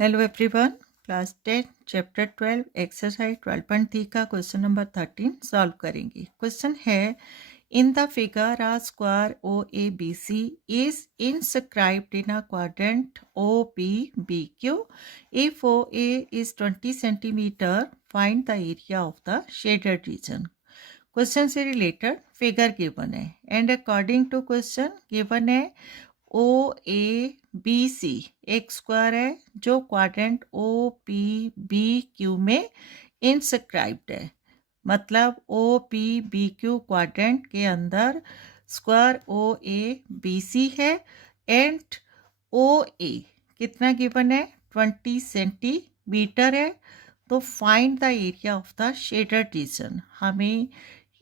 Hello everyone, class 10 chapter 12 exercise 12.3 का question number 13 solve करेंगे। Question है in the figure a square OABC is inscribed in a quadrant OPBQ. If OA is 20 centimeter, find the area of the shaded region. Question से related figure given है and according to question given है OABC एक square है जो quadrant OPBQ में inscribed है। मतलब OPBQ quadrant के अंदर स्क्वायर OABC है एंड OA कितना गिवन है 20 सेंटीमीटर है। तो find the area of the shaded region, हमें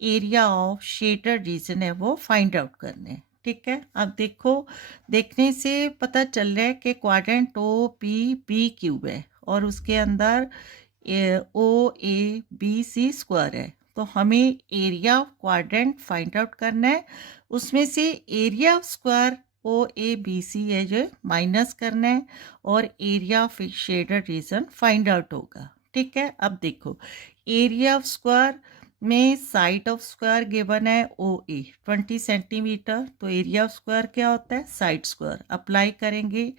एरिया ऑफ शेडर रीजन है वो फाइंड आउट करने हैं। ठीक है, अब देखो देखने से पता चल रहा है कि क्वाड्रेंट OPBQ है और उसके अंदर OABC स्क्वायर है। तो हमें area of quadrant find out करना है, उसमें से एरिया ऑफ स्क्वायर OABC है जो माइनस करना है और area of shaded region find out होगा। ठीक है, अब देखो एरिया ऑफ स्क्वायर में साइड ऑफ स्क्वायर गिवन है OA 20 सेंटीमीटर। तो एरिया ऑफ स्क्वायर क्या होता है साइड स्क्वायर, अप्लाई करेंगे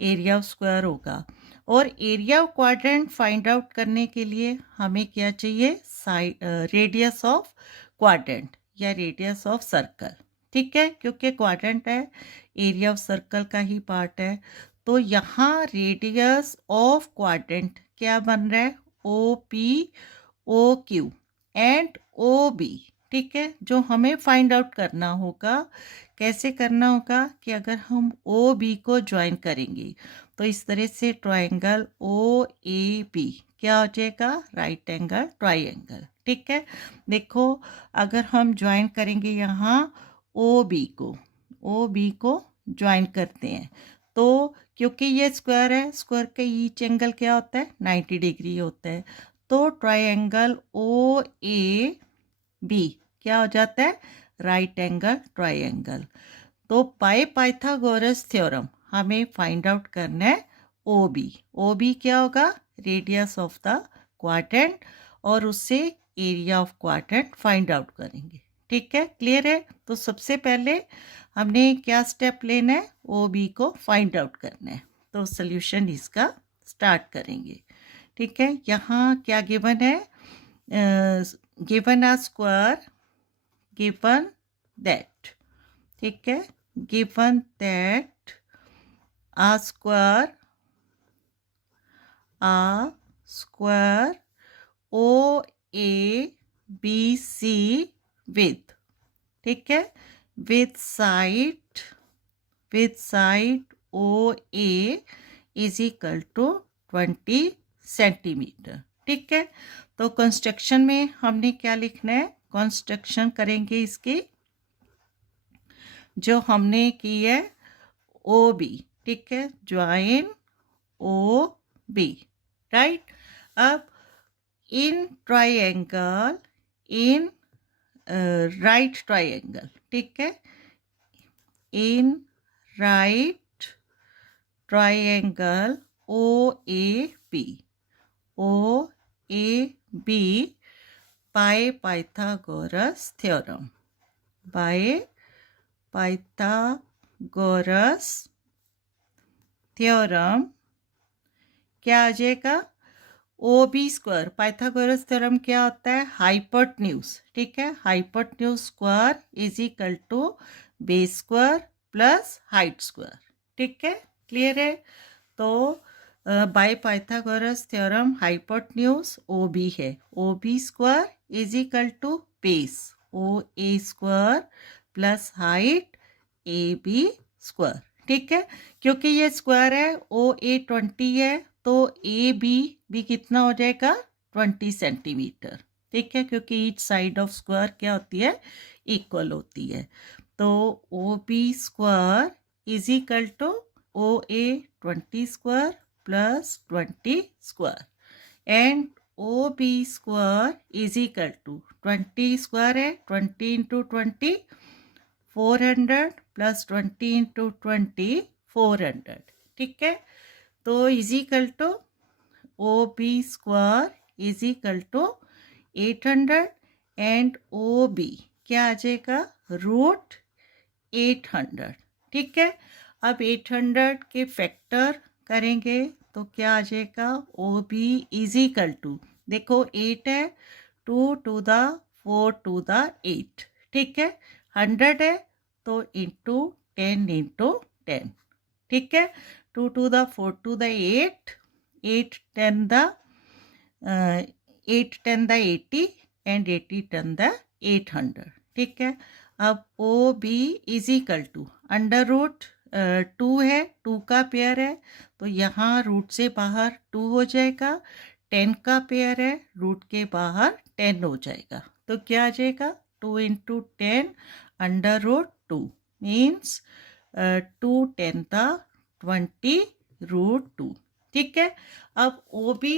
एरिया ऑफ स्क्वायर होगा। और area of quadrant find out करने के लिए हमें क्या चाहिए साइड रेडियस ऑफ क्वाड्रेंट या रेडियस ऑफ सर्कल। ठीक है, क्योंकि क्वाड्रेंट है एरिया ऑफ सर्कल का ही पार्ट है। तो यहाँ रेडियस ऑफ क्वाड्रेंट क्या बन रहा है OPOQ एंड OB। ठीक है, जो हमें फाइंड आउट करना होगा कैसे करना होगा कि अगर हम OB को ज्वाइन करेंगे तो इस तरह से ट्रायंगल OAB क्या हो जाएगा राइट एंगल ट्रायंगल। ठीक है, देखो अगर हम ज्वाइन करेंगे यहाँ OB को ज्वाइन करते हैं तो क्योंकि ये स्क्वायर है, स्क्वायर का ईच एंगल क्या होता है 90 डिग्री होता है। तो ट्रायंगल OAB क्या हो जाता है राइट एंगल ट्रायंगल। तो बाय पाइथागोरस थ्योरम हमें फाइंड आउट करना है OB क्या होगा रेडियस ऑफ द क्वाड्रेंट और उससे area of quadrant find out करेंगे। ठीक है, क्लियर है। तो सबसे पहले हमने क्या स्टेप लेना है OB को फाइंड आउट करना है। तो सोल्यूशन इसका स्टार्ट करेंगे। ठीक है, यहाँ क्या गिवन है given a square given that. ठीक है, given that a square OABC with, ठीक है, with side OA is equal to 20 centimetre. ठीक है, तो कंस्ट्रक्शन में हमने क्या लिखना है कंस्ट्रक्शन करेंगे इसकी जो हमने की है OB। ठीक है, ज्वाइन OB राइट। अब in triangle in right triangle, ठीक है, in right triangle OAB by Pythagoras theorem क्या आ जाएगा OB स्क्वायर। पाइथागोरस थ्योरम क्या होता है हाइपोटेन्यूज। ठीक है, hypotenuse square is equal to base square plus height square. ठीक है, क्लियर है। तो by Pythagoras theorem hypotenuse OB है, OB square is equal to base OA square plus height AB square. ठीक है, क्योंकि ये स्क्वायर है OA 20 है तो AB भी कितना हो जाएगा 20 सेंटीमीटर। ठीक है, क्योंकि ईच साइड ऑफ स्क्वायर क्या होती है इक्वल होती है। तो OB square is equal to OA 20 square plus 20 square and OB square is equal to 20 square है 20 इंटू 20 400 प्लस 20 इंटू 20 400। ठीक है, तो is equal to O B square is equal to 800 and O B क्या आ जाएगा root 800. ठीक है. अब 800 के फैक्टर करेंगे तो क्या आ जाएगा O B is equal to देखो 8 है 2 टू द 4 टू द 8. ठीक है. 100 है तो इंटू 10 इंटू 10. ठीक है. 2 to the 4 to the 8 8 10 the 8 10 the 80 and 80 10 the 800. ठीक है. अब O B is equal to under root 2 है 2 का पेयर है तो यहाँ रूट से बाहर 2 हो जाएगा. 10 का पेयर है रूट के बाहर 10 हो जाएगा तो क्या आ जाएगा 2 इंटू 10 अंडर रूट 2 मीन्स 2 10 था 20 रूट 2. ठीक है. अब O B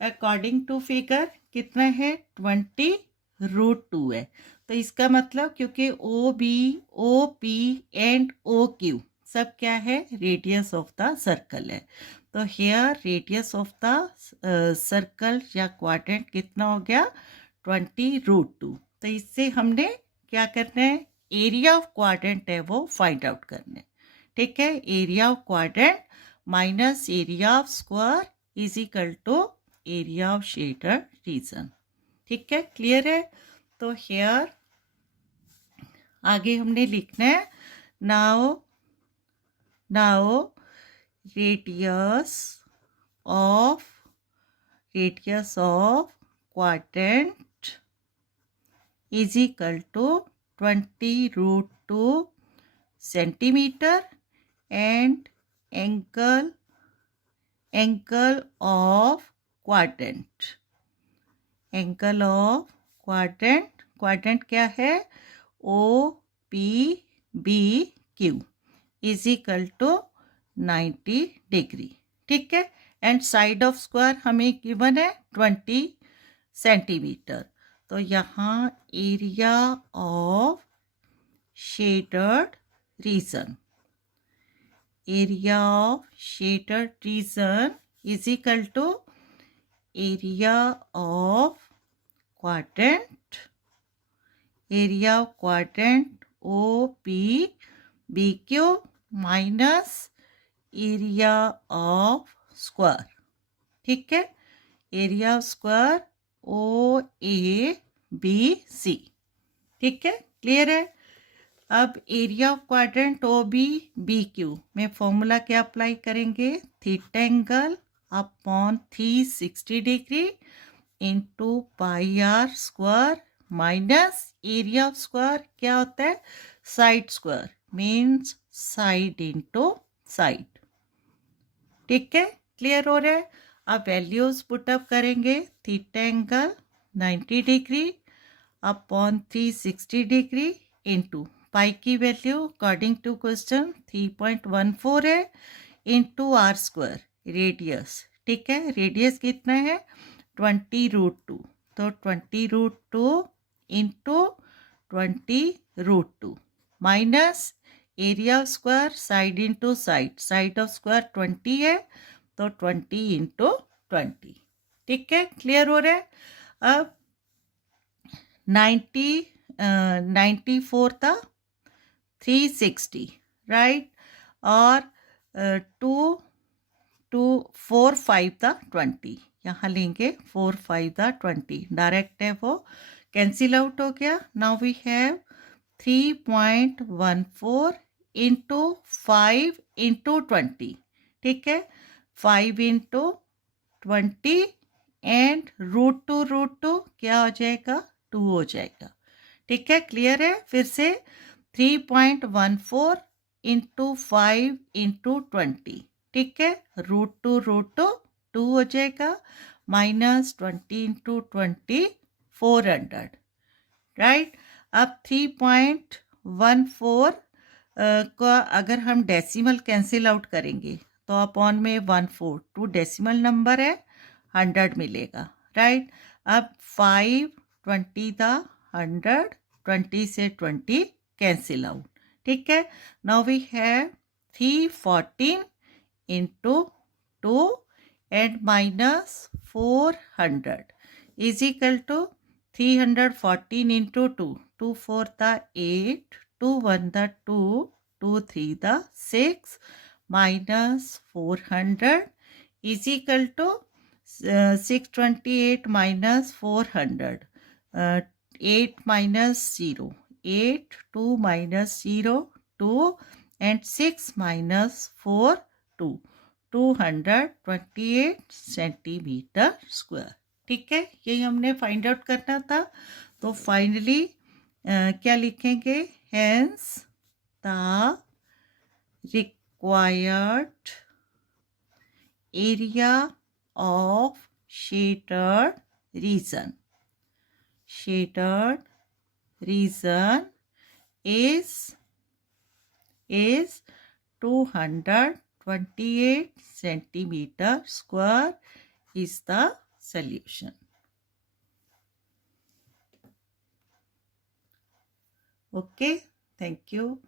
according to figure कितना है 20 रूट 2 है तो इसका मतलब क्योंकि O B O P and O Q सब क्या है रेडियस ऑफ द सर्कल है तो here radius of the circle या क्वाड्रेंट कितना हो गया 20 रूट 2. तो इससे हमने क्या करना है एरिया ऑफ क्वाड्रेंट है वो फाइंड आउट करना है. ठीक है. Area of quadrant minus area of square is equal to area of shaded region. ठीक है. क्लियर है. तो हेयर आगे हमने लिखना है now radius of quadrant is equal to 20 root 2 centimetre and angle of quadrant quadrant क्या है O P B Q is equal to 90 degree. ठीक है. एंड साइड ऑफ स्क्वायर हमें गिवन है 20 सेंटीमीटर तो यहाँ area of shaded region is equal to area of quadrant O P B Q minus area of square. ठीक है. Area of square O A B C. ठीक है. Clear है. अब area of quadrant O B B Q में formula क्या apply करेंगे theta angle upon 360 degree into pi r square minus area of square क्या होता है side square means side into side. ठीक है. क्लियर हो रहा है. अब वैल्यूज पुटअप करेंगे theta angle 90 degree upon 360 degree into pi की वैल्यू अकॉर्डिंग टू क्वेश्चन 3.14 है इंटू आर स्क्वायर रेडियस. ठीक है. रेडियस कितना है 20 रूट 2 तो 20 root 2 into 20 root 2 minus area of square side into side of square 20 है तो 20 इंटू 20. ठीक है. क्लियर हो रहा है. अब 94 था 360 राइट और 4 5 था 20 यहाँ लेंगे 4 5 था 20 डायरेक्ट है वो कैंसिल आउट हो गया. Now we have 3.14 into 5 into 20. ठीक है. 5 इंटू 20 एंड रूट टू क्या हो जाएगा 2 हो जाएगा. ठीक है. क्लियर है. फिर से 3.14 इंटू 5 इंटू 20. ठीक है. रूट टू 2 हो जाएगा माइनस 20 इंटू 20 400 राइट. अब 3.14 का अगर हम डेसिमल कैंसिल आउट करेंगे तो अपॉन में 1/4 2 डेसिमल नंबर है 100 मिलेगा राइट. अब 5 20 था 100 20 से 20 कैंसिल आउट. ठीक है. Now we have 314 into 2 and minus 400 is equal to 314 into 2. 2 4 the 8, 2 1 the 2, 2 3 the 6 minus 400 is equal to 628 minus 400. 8 minus 0. 8, 2 minus 0, 2 and 6 minus 4, 2. 228 centimetre square. ठीक है, यही हमने फाइंड आउट करना था. तो फाइनली क्या लिखेंगे? Hence the required area of shaded region is 228 centimeter square is the solution. Okay, thank you.